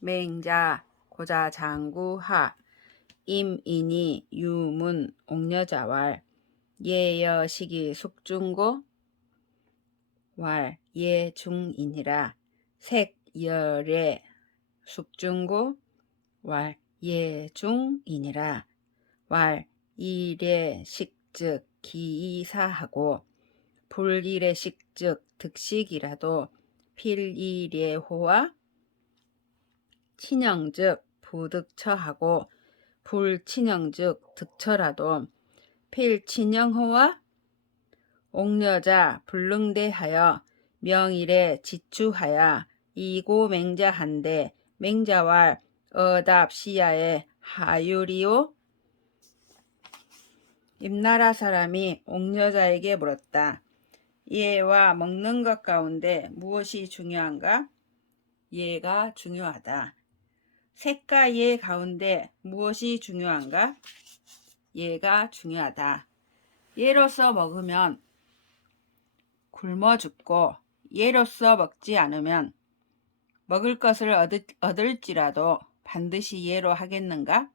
맹자 고자 장구하 임인이 유문 옥녀자왈 예여식이 숙중고 왈 예중이니라 색열의 숙중고 왈 예중이니라 왈 일의식즉 기이사하고 불일의식즉 득식이라도 필일의호와 친형즉 부득처하고 불친형즉 득처라도 필친형호와 옥녀자 불능대하여 명일에 지추하여 이고맹자한데 맹자왈 어답시야의 하유리오. 임나라 사람이 옥녀자에게 물었다. 예와 먹는 것 가운데 무엇이 중요한가? 예가 중요하다. 색과 예 가운데 무엇이 중요한가? 예가 중요하다. 예로서 먹으면 굶어 죽고 예로서 먹지 않으면 먹을 것을 얻을지라도 반드시 예로 하겠는가?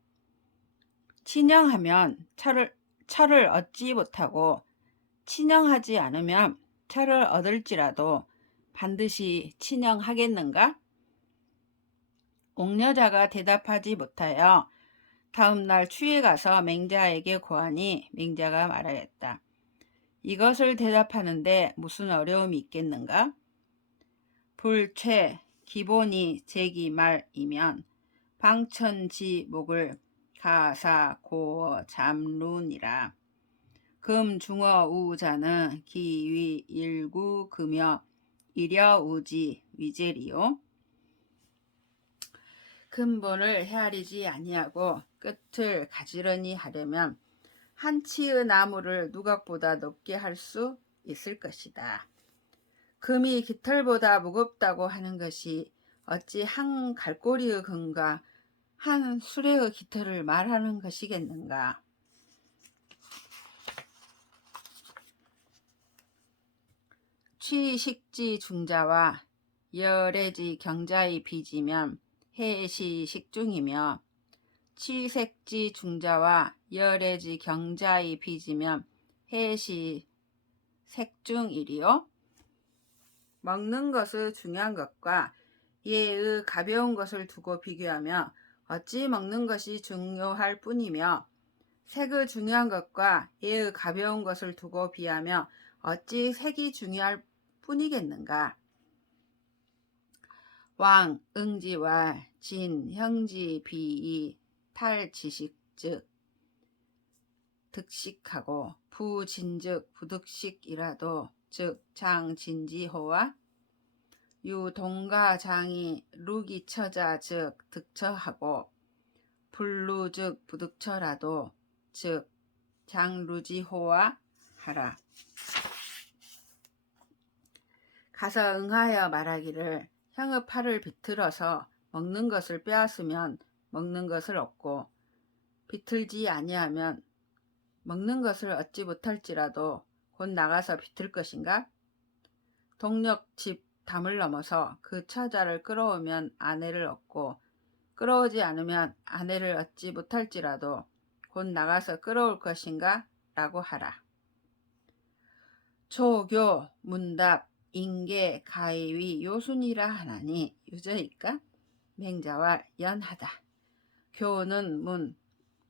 친형하면 철을 얻지 못하고 친형하지 않으면 철을 얻을지라도 반드시 친형하겠는가? 옥녀자가 대답하지 못하여 다음날 추에 가서 맹자에게 고하니 맹자가 말하였다. 이것을 대답하는데 무슨 어려움이 있겠는가? 불최 기본이 제기말이면 방천지목을 가사 고어 잠룬이라. 금중어 우자는 기위 일구 금여 이려 우지 위제리요. 근본을 헤아리지 아니하고 끝을 가지런히 하려면 한치의 나무를 누각보다 높게 할 수 있을 것이다. 금이 깃털보다 무겁다고 하는 것이 어찌 한 갈고리의 금과 한 수레의 깃털을 말하는 것이겠는가? 취식지 중자와 열애지 경자의 비지면 해시 식중이며 취색지 중자와 열애지 경자의 비지면 해시 색중이리요. 먹는 것의 중요한 것과 예의 가벼운 것을 두고 비교하며 어찌 먹는 것이 중요할 뿐이며 색의 중요한 것과 예의 가벼운 것을 두고 비하며 어찌 색이 중요할 뿐이겠는가? 왕, 응지와 진, 형지, 비이, 탈지식 즉 득식하고 부진즉 부득식이라도 즉 장진지호와 유동가장이 루기처자 즉 득처하고 불루 즉 부득처라도 즉 장루지호와 하라. 가서 응하여 말하기를 형의 팔을 비틀어서 먹는 것을 빼앗으면 먹는 것을 얻고 비틀지 아니하면 먹는 것을 얻지 못할지라도 곧 나가서 비틀 것인가? 동력 집 담을 넘어서 그 처자를 끌어오면 아내를 얻고 끌어오지 않으면 아내를 얻지 못할지라도 곧 나가서 끌어올 것인가? 라고 하라. 조교, 문답, 인계, 가위위, 요순이라 하나니 유저일까? 맹자와 연하다. 교는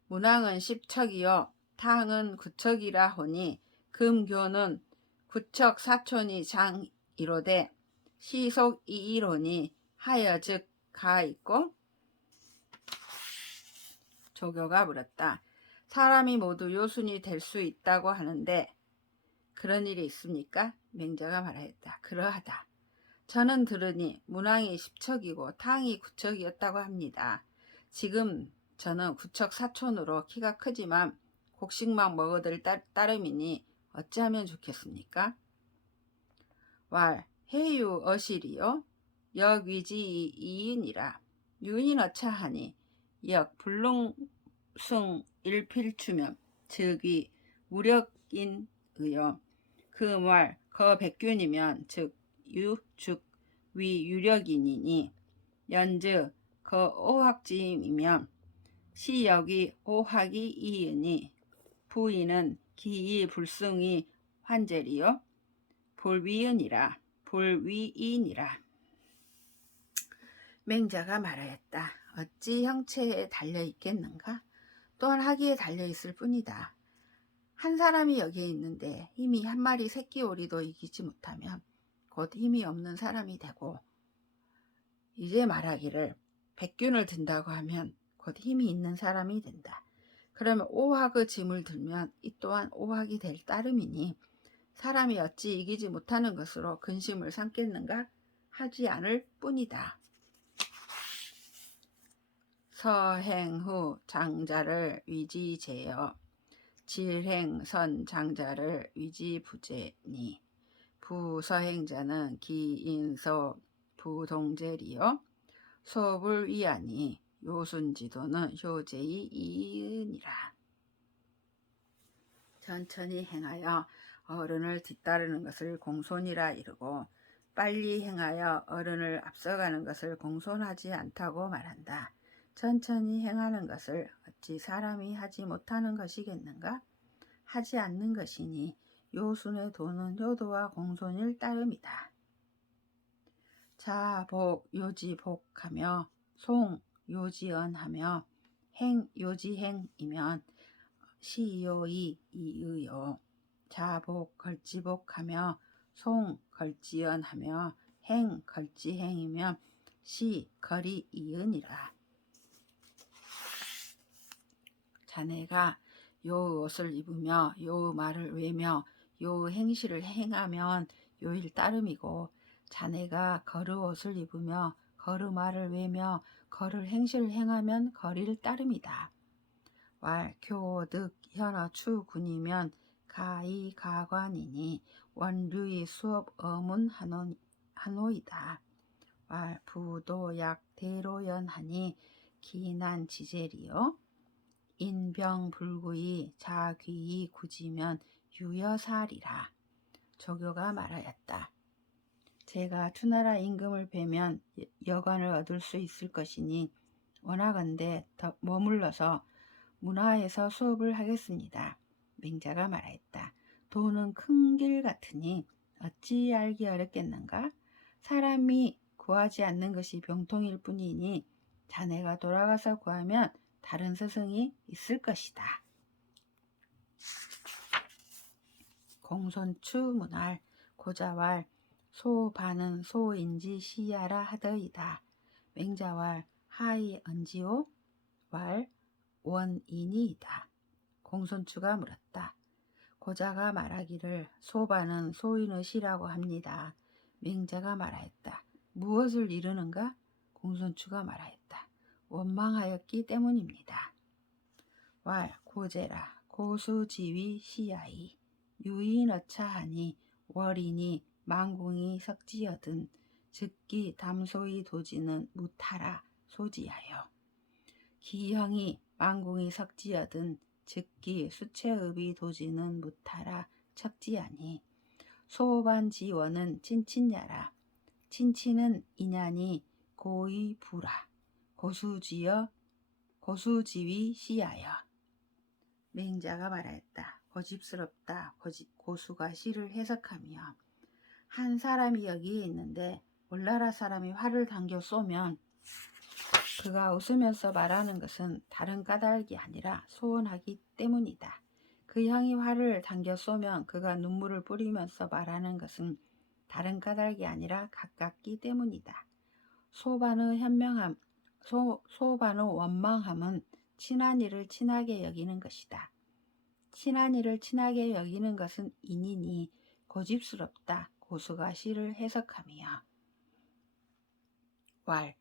문항은 10척이요 탕은 9척이라 하니 금교는 9척 4촌이 장이로되 시속 2이로니 하여 즉 가 있고. 조교가 물었다. 사람이 모두 요순이 될 수 있다고 하는데 그런 일이 있습니까? 맹자가 말하였다. 그러하다. 저는 들으니 문항이 10척이고 탕이 9척이었다고 합니다. 지금 저는 9척 4촌으로 키가 크지만 곡식만 먹어들 따름이니 어찌하면 좋겠습니까? 왈 해유 어실이요 역위지 이인이라. 유인 어차하니 역 불능승 일필추면 즉이 무력인 의요. 그 말 거 백균이면 즉 유, 죽, 위 유력인이니 연즉 그 오학지임이면 시역이 오학이 이으니 부인은 기이 불승이 환절이요 불위이니라. 맹자가 말하였다. 어찌 형체에 달려 있겠는가? 또한 하기에 달려 있을 뿐이다. 한 사람이 여기에 있는데 힘이 한 마리 새끼 오리도 이기지 못하면 곧 힘이 없는 사람이 되고, 이제 말하기를 백균을 든다고 하면 곧 힘이 있는 사람이 된다. 그러면 오학의 짐을 들면 이 또한 오학이 될 따름이니 사람이 어찌 이기지 못하는 것으로 근심을 삼겠는가? 하지 않을 뿐이다. 서행후 장자를 위지제여 질행선 장자를 위지부제니 부서행자는 기인서 부동제리여 소불 위하니 요순지도는 효제이 이으니라. 천천히 행하여 어른을 뒤따르는 것을 공손이라 이르고 빨리 행하여 어른을 앞서가는 것을 공손하지 않다고 말한다. 천천히 행하는 것을 어찌 사람이 하지 못하는 것이겠는가? 하지 않는 것이니 요순의 도는 효도와 공손일 따름이다. 자복 요지복하며 송 요지언하며 행 요지행이면 시요이 이의요. 자복 걸지복하며 송 걸지언하며 행 걸지행이면 시 거리 이은이라. 자네가 요 옷을 입으며 요 말을 외며 요 행실을 행하면 요일 따름이고, 자네가 거르 옷을 입으며 거르 말을 외며 거르 행실을 행하면 거리를 따름이다. 왈 교득 현어 추군이면 가이 가관이니 원류의 수업 어문 한호이다. 왈 부도약 대로연하니 기난 지제리요 인병불구이 자귀이 굳이면 유여살이라. 조교가 말하였다. 제가 투나라 임금을 뵈면 여관을 얻을 수 있을 것이니 원하건대 더 머물러서 문화에서 수업을 하겠습니다. 맹자가 말하였다. 도는 큰 길 같으니 어찌 알기 어렵겠는가? 사람이 구하지 않는 것이 병통일 뿐이니 자네가 돌아가서 구하면 다른 스승이 있을 것이다. 공손추문할 고자왈 소반은 소인지 시야라 하더이다. 맹자왈 하이 언지오 왈 원인이이다. 공손추가 물었다. 고자가 말하기를 소반은 소인의 시라고 합니다. 맹자가 말하였다. 무엇을 이르는가? 공손추가 말하였다. 원망하였기 때문입니다. 왈 고제라 고수지위 시야이 유인어차하니 월이니 망궁이 석지여든 즉기 담소이 도지는 무타라 소지하여 기형이 망궁이 석지여든 즉기 수채읍이 도지는 무타라 척지하니 소반지원은 친친야라 친친은 인야니 고의 부라 고수지위 시하여. 맹자가 말하였다. 고집스럽다. 고수가 시를 해석하며 한 사람이 여기에 있는데 올나라 사람이 활을 당겨 쏘면 그가 웃으면서 말하는 것은 다른 까닭이 아니라 소원하기 때문이다. 그 형이 활을 당겨 쏘면 그가 눈물을 뿌리면서 말하는 것은 다른 까닭이 아니라 가깝기 때문이다. 소반의 원망함은 친한 이를 친하게 여기는 것이다. 친한 이를 친하게 여기는 것은 인이니 고집스럽다. 고수가 시를 해석하며 왈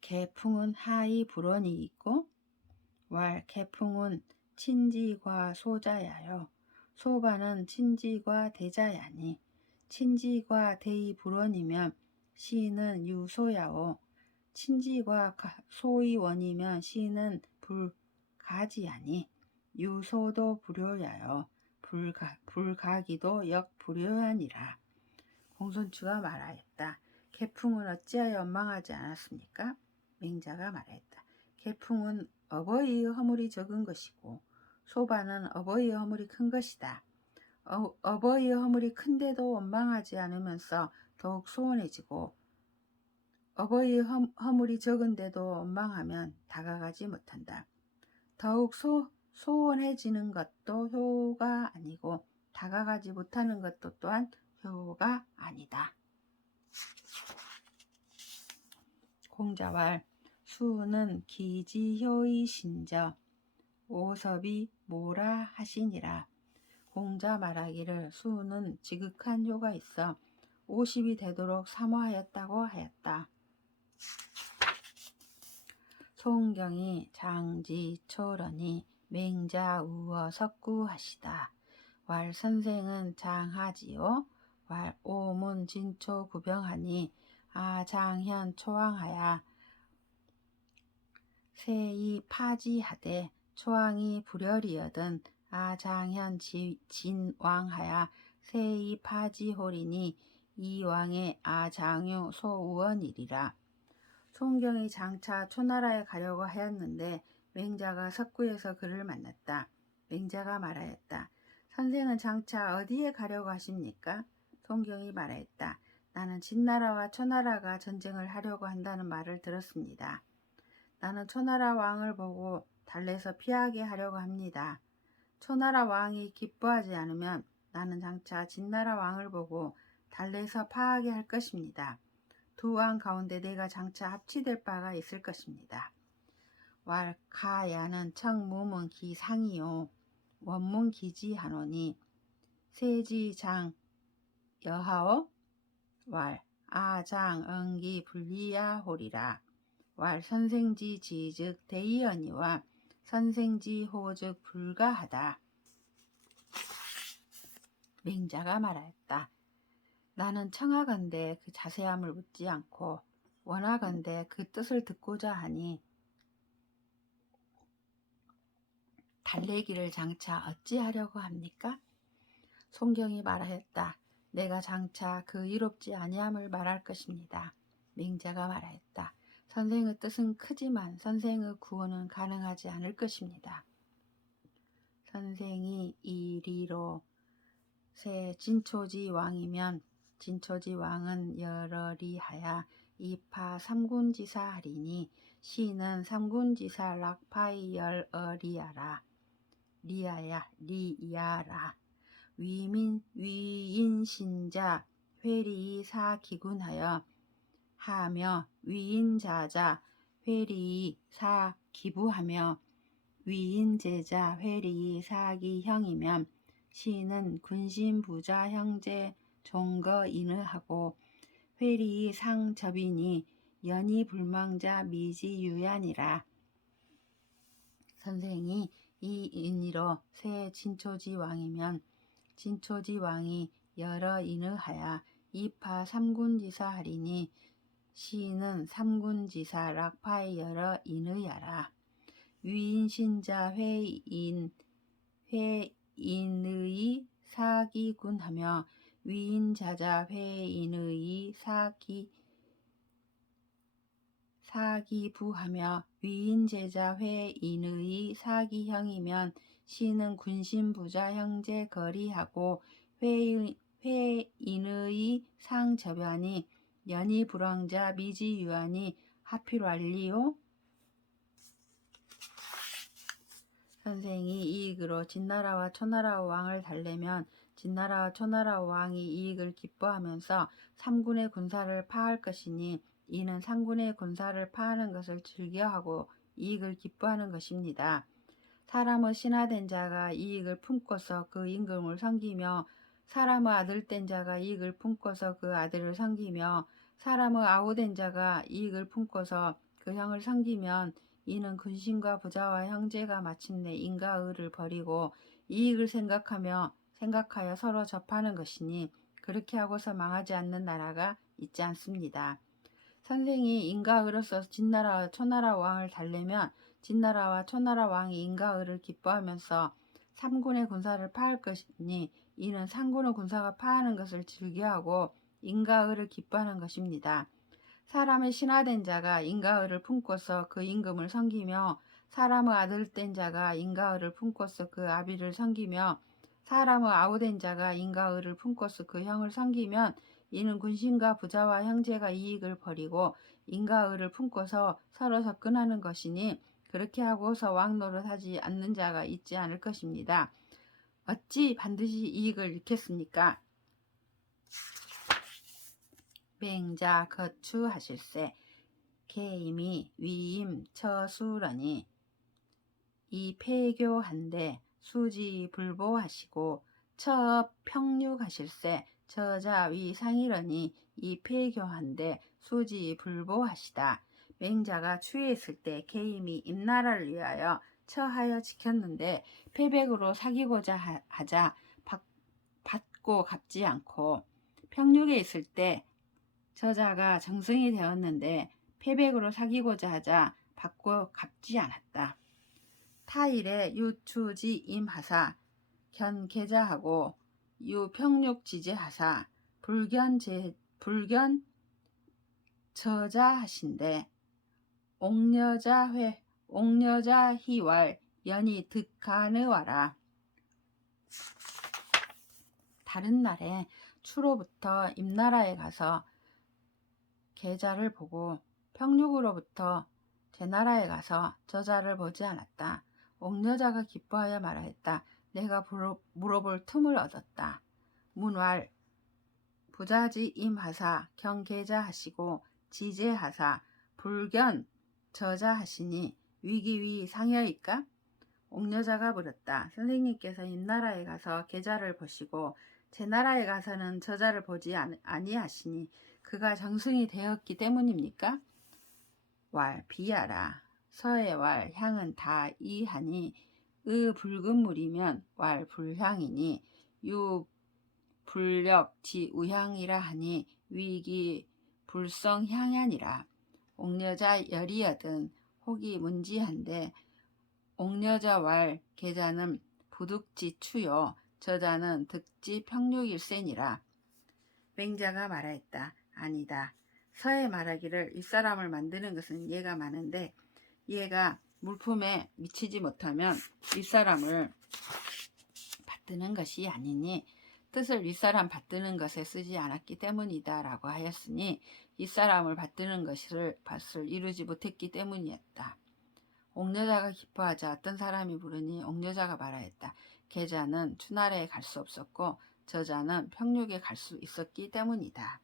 개풍은 하이 불원이 있고 왈 개풍은 친지과 소자야요 소반은 친지과 대자야니 친지과 대이 불원이면 시는 유소야오 친지과 소이 원이면 시는 불가지야니 유소도 불효야요 불가기도 역불효하니라. 공손추가 말하였다. 개풍은 어찌하여 원망하지 않았습니까? 맹자가 말하였다. 개풍은 어버이의 허물이 적은 것이고 소반은 어버이의 허물이 큰 것이다. 어버이의 허물이 큰데도 원망하지 않으면서 더욱 소원해지고 어버이의 허물이 적은데도 원망하면 다가가지 못한다. 더욱 소원해지는 것도 효가 아니고 다가가지 못하는 것도 또한 효가 아니다. 공자왈 수는 기지효의 신저 오섭이 뭐라 하시니라. 공자 말하기를 수는 지극한 효가 있어 50이 되도록 사모하였다고 하였다. 송경이 장지초러니 맹자우어 석구하시다. 왈 선생은 장하지요. 왈 오문진초 구병하니 아장현 초왕하야 세이 파지하되 초왕이 불열이여든 아장현 진왕하야 세이 파지홀이니 이왕의 아장유 소우원이리라. 송경이 장차 초나라에 가려고 하였는데 맹자가 석구에서 그를 만났다. 맹자가 말하였다. 선생은 장차 어디에 가려고 하십니까? 송경이 말하였다. 나는 진나라와 초나라가 전쟁을 하려고 한다는 말을 들었습니다. 나는 초나라 왕을 보고 달래서 피하게 하려고 합니다. 초나라 왕이 기뻐하지 않으면 나는 장차 진나라 왕을 보고 달래서 파하게 할 것입니다. 두 왕 가운데 내가 장차 합치될 바가 있을 것입니다. 왈 가야는 청무문 기상이요 원문 기지하노니 세지장 여하오 왈 아장 응기 불리야호리라. 왈 선생지 지즉 대의언이와 선생지 호즉 불가하다. 맹자가 말하였다. 나는 청하건대 그 자세함을 묻지 않고 원하건대 그 뜻을 듣고자 하니 달래기를 장차 어찌하려고 합니까? 송경이 말하였다. 내가 장차 그 이롭지 아니함을 말할 것입니다. 맹자가 말하였다. 선생의 뜻은 크지만 선생의 구원은 가능하지 않을 것입니다. 선생이 이리로 새 진초지 왕이면 진초지 왕은 여러리하야 이파 삼군지사 하리니 시는 삼군지사 락파이 열어리야라 리야라 위인신자 회리이 사기군하여 하며 위인자자 회리이 사기부하며 위인제자 회리이 사기형이면 시는 군신부자 형제 종거 인의하고 회리이 상접이니 연희불망자 미지유야니라. 선생이 이 인의로 새 진초지 왕이면 진초지 왕이 여러 인의하야 이파 삼군지사 하리니 시는 삼군지사 락파의 여러 인의야라. 위인신자 회인의 사기군하며 위인자자 회인의 사기부하며 위인제자 회인의 사기형이면 시는 군신부자 형제 거리하고 회인의 상접하니 연희불황자 미지유하니 하필왈리요. 선생이 이익으로 진나라와 초나라 왕을 달래면 진나라와 초나라 왕이 이익을 기뻐하면서 삼군의 군사를 파할 것이니 이는 삼군의 군사를 파하는 것을 즐겨하고 이익을 기뻐하는 것입니다. 사람의 신하된 자가 이익을 품고서 그 임금을 섬기며 사람의 아들된 자가 이익을 품고서 그 아들을 섬기며 사람의 아우된 자가 이익을 품고서 그 형을 섬기면 이는 군신과 부자와 형제가 마침내 인과 의를 버리고 이익을 생각하여 서로 접하는 것이니 그렇게 하고서 망하지 않는 나라가 있지 않습니다. 선생이 인가의로서 진나라와 초나라 왕을 달래면 진나라와 초나라 왕이 인가의를 기뻐하면서 삼군의 군사를 파할 것이니 이는 삼군의 군사가 파하는 것을 즐겨하고 인가의를 기뻐하는 것입니다. 사람의 신하된 자가 인가의를 품고서 그 임금을 섬기며 사람의 아들된 자가 인가의를 품고서 그 아비를 섬기며 사람의 아우된 자가 인가의를 품고서 그 형을 섬기면 이는 군신과 부자와 형제가 이익을 버리고 인가의를 품고서 서로 접근하는 것이니 그렇게 하고서 왕 노릇하지 않는 자가 있지 않을 것입니다. 어찌 반드시 이익을 잃겠습니까? 맹자 거추하실세 개임이 위임 처수러니 이 폐교한데 수지불보하시고 처업 평육하실세 저자 위상이러니 이 폐교한데 수지불보하시다. 맹자가 추위에 있을 때 개임이 임나라를 위하여 처하여 지켰는데 패백으로 사귀고자 하자 받고 갚지 않고 평육에 있을 때 저자가 정승이 되었는데 패백으로 사귀고자 하자 받고 갚지 않았다. 타일에 유추지 임하사 견계자하고 유평육지제하사 불견 저자하신데 옥여자 희왈 연이 득가느와라. 다른 날에 추로부터 임나라에 가서 계자를 보고 평육으로부터 제나라에 가서 저자를 보지 않았다. 옥여자가 기뻐하여 말하였다. 내가 물어볼 틈을 얻었다. 문왈 부자지 임하사 경계자하시고 지제하사 불견 저자하시니 위기위 상여일까? 옥여자가 물었다. 선생님께서 임나라에 가서 계자를 보시고 제나라에 가서는 저자를 보지 아니하시니 그가 정승이 되었기 때문입니까? 왈 비하라. 서의 왈 향은 다 이하니 의 붉은 물이면 왈 불향이니 유 불력 지 우향이라 하니 위기 불성 향야니라. 옥여자 열이여든 혹이 문지한데 옥여자 왈 계자는 부득지 추요 저자는 득지 평육일세니라. 맹자가 말하였다. 아니다. 서에 말하기를 윗사람을 만드는 것은 예가 많은데 얘가 물품에 미치지 못하면 윗사람을 받드는 것이 아니니 뜻을 윗사람 받드는 것에 쓰지 않았기 때문이다 라고 하였으니 윗사람을 받드는 것을 이루지 못했기 때문이었다. 옥여자가 기뻐하자 어떤 사람이 물으니 옥여자가 말하였다. 계자는 추나라에 갈 수 없었고 저자는 평육에 갈 수 있었기 때문이다.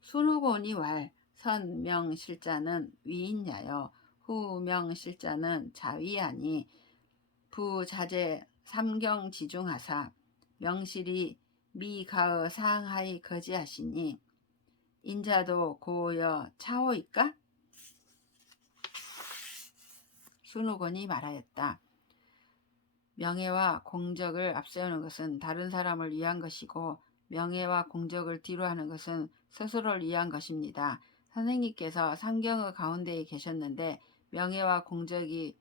순후본이 왈 선명실자는 위인야여 후명실자는 자위하니 부자재 삼경지중하사 명실이 미가의 상하이 거지하시니 인자도 고여 차오이까? 순후본이 말하였다. 명예와 공적을 앞세우는 것은 다른 사람을 위한 것이고 명예와 공적을 뒤로하는 것은 스스로를 위한 것입니다. 선생님께서 상경의 가운데에 계셨는데 명예와 공적이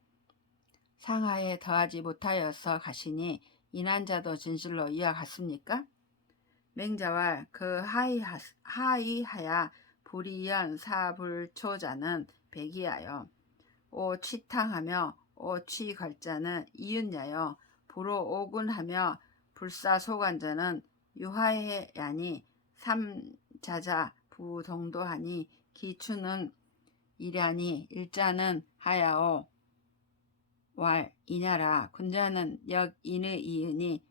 상하에 더하지 못하여서 가시니 인한자도 진실로 이와 같습니까? 맹자와 그 하이하야 불이연 사불초자는 백이하여 오취탕하며 오취걸자는 이윤야여 불오 오군하며 불사소관자는 유하해야니 삼자자 부동도하니 기추는 일야니 일자는 하야오 왈 이냐라 군자는 역인의 이은이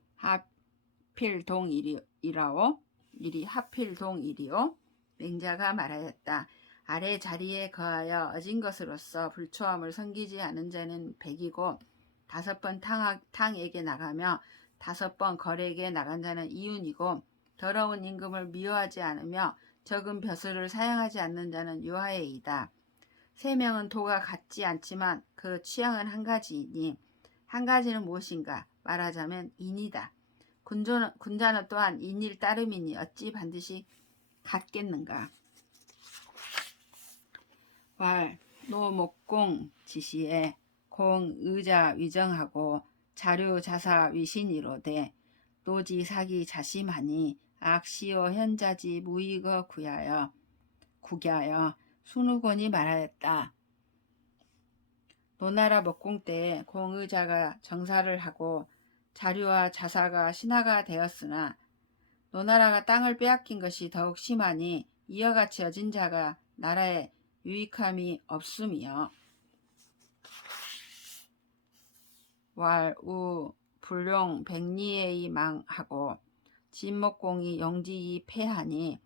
하필동일이라오 일이 하필동일이오. 맹자가 말하였다. 아래 자리에 거하여 어진 것으로서 불초함을 섬기지 않은 자는 백이고 5번 탕에게 나가며 5번 거래에게 나간 자는 이윤이고 더러운 임금을 미워하지 않으며 적은 벼슬을 사용하지 않는 자는 유하에이다. 3명은 도가 같지 않지만 그 취향은 한 가지이니 한 가지는 무엇인가 말하자면 인이다. 군자는 또한 인일 따름이니 어찌 반드시 같겠는가. 왈 노목공 지시에 공의자 위정하고 자료자사 위신이로되 노지사기 자심하니 악시오 현자지 무익어 구겨하여 순후곤이 말하였다. 노나라 먹공 때에 공의자가 정사를 하고 자류와 자사가 신하가 되었으나 노나라가 땅을 빼앗긴 것이 더욱 심하니 이와 같이 여진 자가 나라에 유익함이 없음이요. 왈우 불용 백리에이 망하고 진목공이 영지이 패하니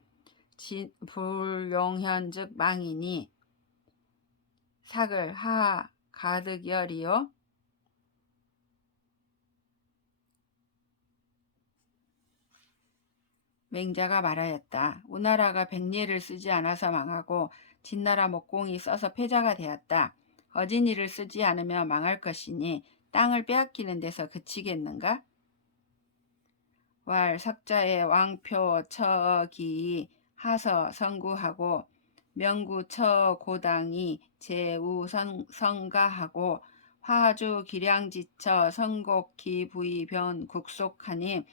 불용현 즉 망이니 사글 하하 가득열이요. 맹자가 말하였다. 우나라가 백리를 쓰지 않아서 망하고 진나라 목공이 써서 패자가 되었다. 어진이를 쓰지 않으면 망할 것이니 땅을 빼앗기는 데서 그치겠는가? 왈 석자의 왕표 처기 하서 성구하고 명구 처고당이 제우 성가하고 화주 기량지처 성곡기 부의변 국속하니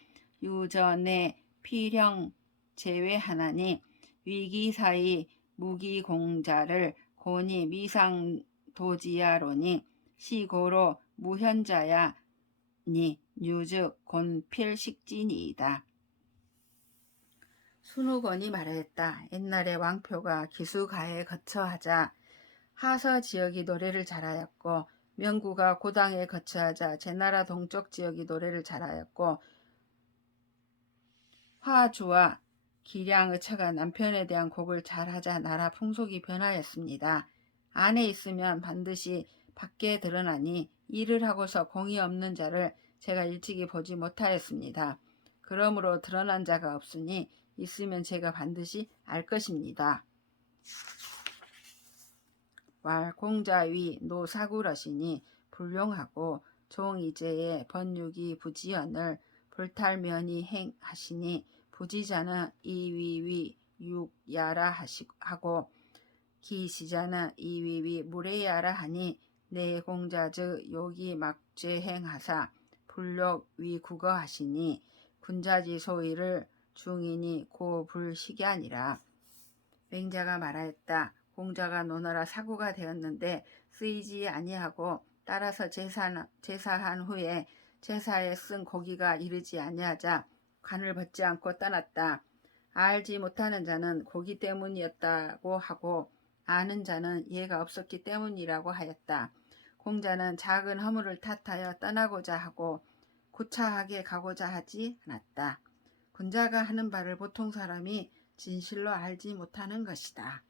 유전의 필형 제외하나니 위기사의 무기공자를 고니 미상도지야로니 시고로 무현자야니 유즉 곤필식진이이다. 순후곤이 말하였다. 옛날에 왕표가 기수가에 거처하자 하서 지역이 노래를 잘하였고 명구가 고당에 거처하자 제나라 동쪽 지역이 노래를 잘하였고 화주와 기량의 처가 남편에 대한 곡을 잘하자 나라 풍속이 변하였습니다. 안에 있으면 반드시 밖에 드러나니 일을 하고서 공이 없는 자를 제가 일찍이 보지 못하였습니다. 그러므로 드러난 자가 없으니 있으면 제가 반드시 알 것입니다. 왈 공자위 노사구러시니 불용하고 종이제의 번육이 부지연을 불탈면이 행하시니 부지자는 이위위 육야라 하고 기시자는 이위위 무례야라 하니 내공자즉 요기 막죄행하사 불욕위 국어하시니 군자지 소위를 중이니 고불식이아니라. 맹자가 말하였다. 공자가 노나라 사구가 되었는데 쓰이지 아니하고 따라서 제사한 후에 제사에 쓴 고기가 이르지 아니하자 관을 벗지 않고 떠났다. 알지 못하는 자는 고기 때문이었다고 하고 아는 자는 이해가 없었기 때문이라고 하였다. 공자는 작은 허물을 탓하여 떠나고자 하고 구차하게 가고자 하지 않았다. 군자가 하는 바를 보통 사람이 진실로 알지 못하는 것이다.